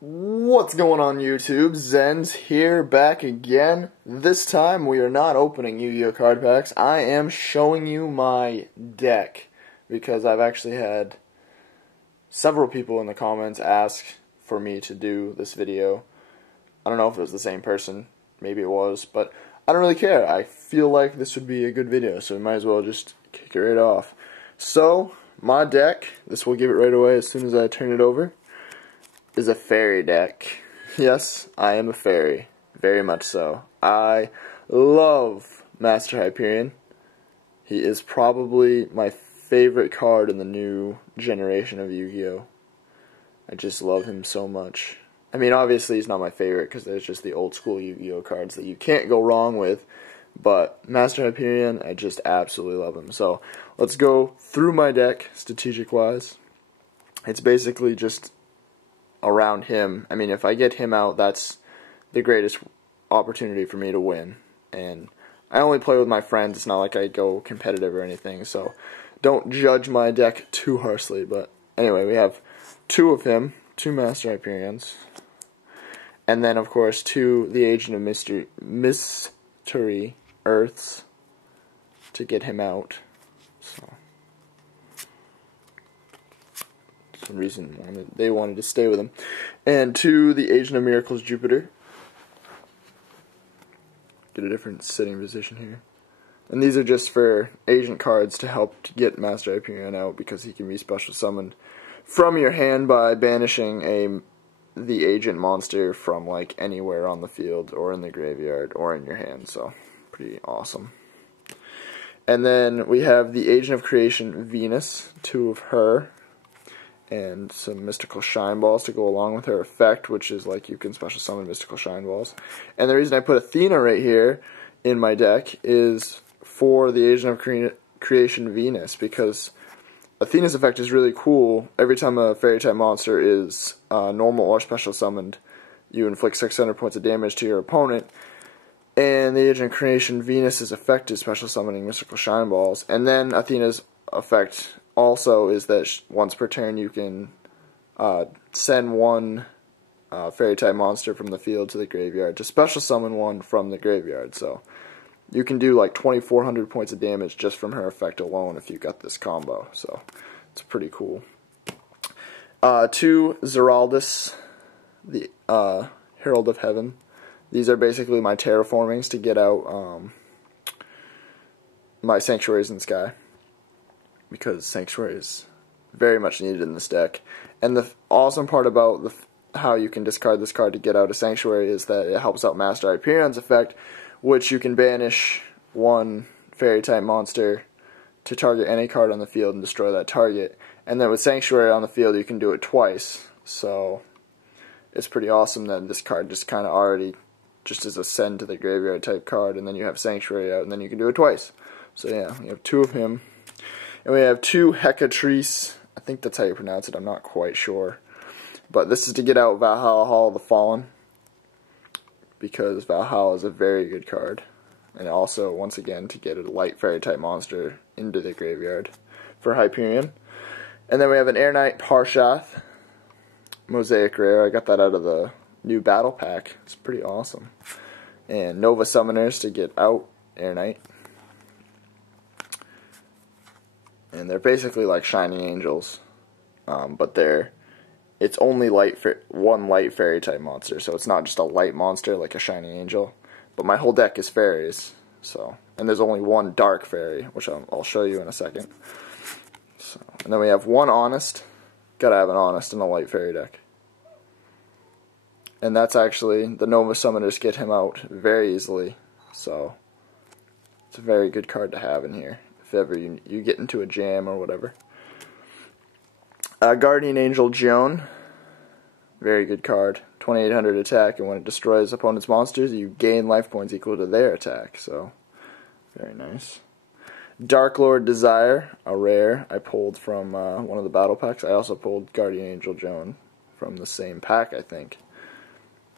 What's going on YouTube? Zenz here, back again. This time we are not opening Yu-Gi-Oh card packs. I am showing you my deck because I've actually had several people in the comments ask for me to do this video. I don't know if it was the same person, maybe it was, but I don't really care. I feel like this would be a good video, so we might as well just kick it right off. So, my deck, this will give it right away as soon as I turn it over, is a fairy deck. Yes, I am a fairy. Very much so. I love Master Hyperion. He is probably my favorite card in the new generation of Yu-Gi-Oh! I just love him so much. I mean, obviously he's not my favorite because there's just the old school Yu-Gi-Oh! Cards that you can't go wrong with. But Master Hyperion, I just absolutely love him. So let's go through my deck, strategic-wise. It's basically just around him. I mean, if I get him out, that's the greatest opportunity for me to win. And I only play with my friends. It's not like I go competitive or anything, so don't judge my deck too harshly. But anyway, we have two of him, two Master Hyperions, and then of course two the Agent of Mystery Earths to get him out. So some reason they wanted to stay with him. And to the Agent of Miracles Jupiter. Get a different sitting position here. And these are just for agent cards to help to get Master Hyperion out, because he can be special summoned from your hand by banishing the agent monster from like anywhere on the field or in the graveyard or in your hand. So pretty awesome. And then we have the Agent of Creation Venus, two of her, and some Mystical Shine Balls to go along with her effect, which is like you can special summon Mystical Shine Balls. And the reason I put Athena right here in my deck is for the Agent of Creation Venus, because Athena's effect is really cool. Every time a fairy type monster is normal or special summoned, you inflict 600 points of damage to your opponent. And the Agent of Creation Venus's effect is special summoning Mystical Shine Balls. And then Athena's effect also is that once per turn you can send one fairy type monster from the field to the graveyard to special summon one from the graveyard. So you can do like 2,400 points of damage just from her effect alone if you got this combo. So it's pretty cool. To Zeraldus, the Herald of Heaven. These are basically my terraformings to get out my Sanctuaries in the Sky, because Sanctuary is very much needed in this deck. And the awesome part about how you can discard this card to get out a Sanctuary is that it helps out Master Hyperion's effect, which you can banish one fairy type monster to target any card on the field and destroy that target. And then with Sanctuary on the field, you can do it twice. So it's pretty awesome that this card just kind of already just is a send to the graveyard type card, and then you have Sanctuary out, and then you can do it twice. So yeah, we have two of him. And we have two Hecatrice. I think that's how you pronounce it. I'm not quite sure. But this is to get out Valhalla Hall of the Fallen, because Valhalla is a very good card. And also, once again, to get a light fairy type monster into the graveyard for Hyperion. And then we have an Air Knight Parshath Mosaic Rare. I got that out of the new battle pack. It's pretty awesome. And Nova Summoners to get out Air Knight. And they're basically like Shining Angels, but it's only one light fairy type monster, so it's not just a light monster like a Shining Angel. But my whole deck is fairies, and there's only one dark fairy, which I'll show you in a second. So, and then we have one Honest. Gotta have an Honest in a light fairy deck. And that's actually, the Nova Summoners get him out very easily, so it's a very good card to have in here if ever you get into a jam or whatever. Guardian Angel Joan, very good card. 2,800 attack, and when it destroys opponent's monsters, you gain life points equal to their attack, so very nice. Dark Lord Desire, a rare I pulled from one of the battle packs. I also pulled Guardian Angel Joan from the same pack, I think.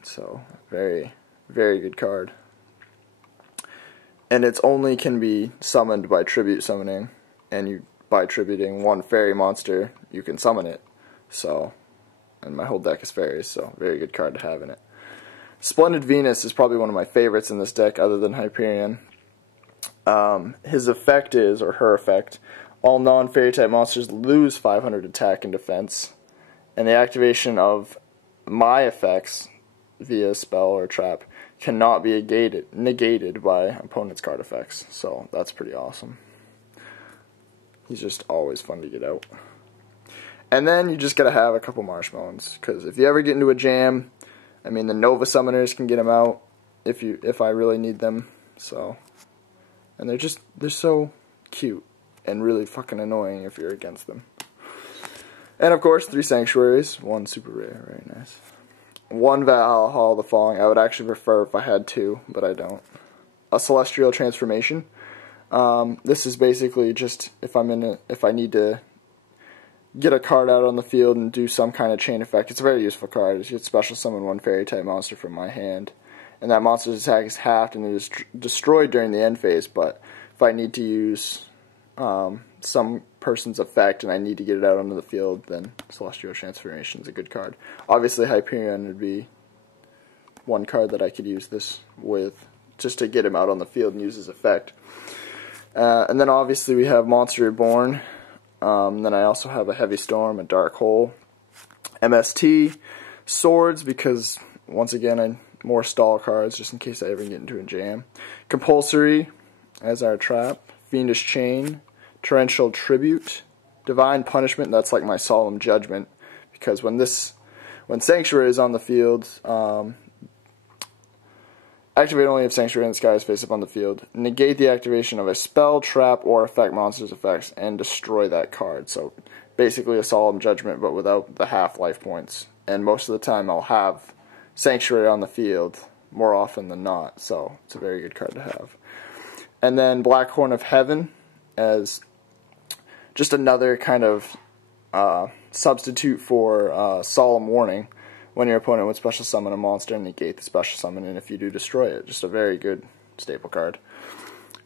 So, very, very good card. And it only can be summoned by tribute summoning, and by tributing one fairy monster, you can summon it. So and my whole deck is fairies, so very good card to have in it. Splendid Venus is probably one of my favorites in this deck other than Hyperion. His effect is, or her effect, all non-fairy type monsters lose 500 attack and defense, and the activation of my effects via spell or trap cannot be negated by opponent's card effects, so that's pretty awesome. He's just always fun to get out. And then you just gotta have a couple marshmallows, because if you ever get into a jam, I mean, the Nova Summoners can get them out if I really need them. So, and they're so cute and really fucking annoying if you're against them. And of course, 3 Sanctuaries, 1 super rare, very nice. 1 Valhalla the Falling. I would actually prefer if I had 2, but I don't. A Celestial Transformation. This is basically just if I need to get a card out on the field and do some kind of chain effect. It's a very useful card. You get special summon 1 fairy type monster from my hand, and that monster's attack is halved and it is destroyed during the end phase. But if I need to use some person's effect and I need to get it out onto the field, then Celestial Transformation is a good card. Obviously, Hyperion would be one card that I could use this with, just to get him out on the field and use his effect. And then obviously we have Monster Reborn. Then I also have a Heavy Storm, a Dark Hole, MST, Swords, because once again more stall cards just in case I ever get into a jam. Compulsory as our trap, Fiendish Chain, Torrential Tribute, Divine Punishment. That's like my Solemn Judgment, because when Sanctuary is on the field, activate only if Sanctuary in the Sky is face up on the field. Negate the activation of a spell, trap, or affect monster's effects, and destroy that card. So basically a Solemn Judgment, but without the half life points. And most of the time I'll have Sanctuary on the field more often than not, so it's a very good card to have. And then Black Horn of Heaven as just another kind of substitute for Solemn Warning. When your opponent would special summon a monster and negate the special summon, and if you do, destroy it. Just a very good staple card.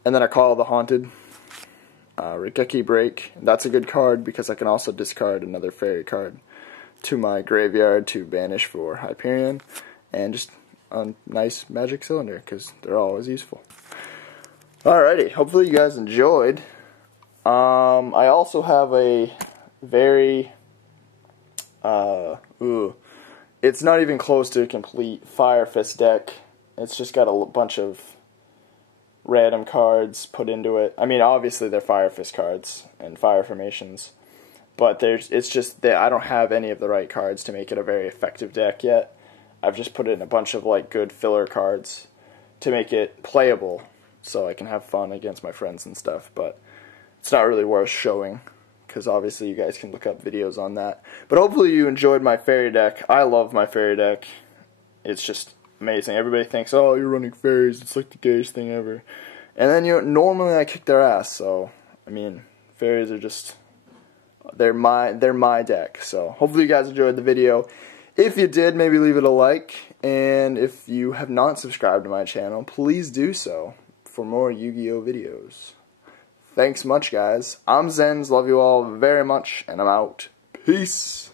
And then I Call the Haunted, Regeki Break. That's a good card because I can also discard another fairy card to my graveyard to banish for Hyperion, and just a nice magic cylinder because they're always useful. Alrighty, hopefully you guys enjoyed. I also have a very it's not even close to a complete Fire Fist deck. It's just got a bunch of random cards put into it. I mean, obviously they're Fire Fist cards and Fire Formations, but it's just that I don't have any of the right cards to make it a very effective deck yet. I've just put in a bunch of like good filler cards to make it playable, so I can have fun against my friends and stuff. But it's not really worth showing, because obviously you guys can look up videos on that. But hopefully you enjoyed my fairy deck. I love my fairy deck. It's just amazing. Everybody thinks, oh, you're running fairies, it's like the gayest thing ever. And then normally I kick their ass, so I mean, fairies are just they're my deck. So hopefully you guys enjoyed the video. If you did, maybe leave it a like, and if you have not subscribed to my channel, please do so for more Yu-Gi-Oh videos. Thanks much, guys. I'm Zenz. Love you all very much, and I'm out. Peace.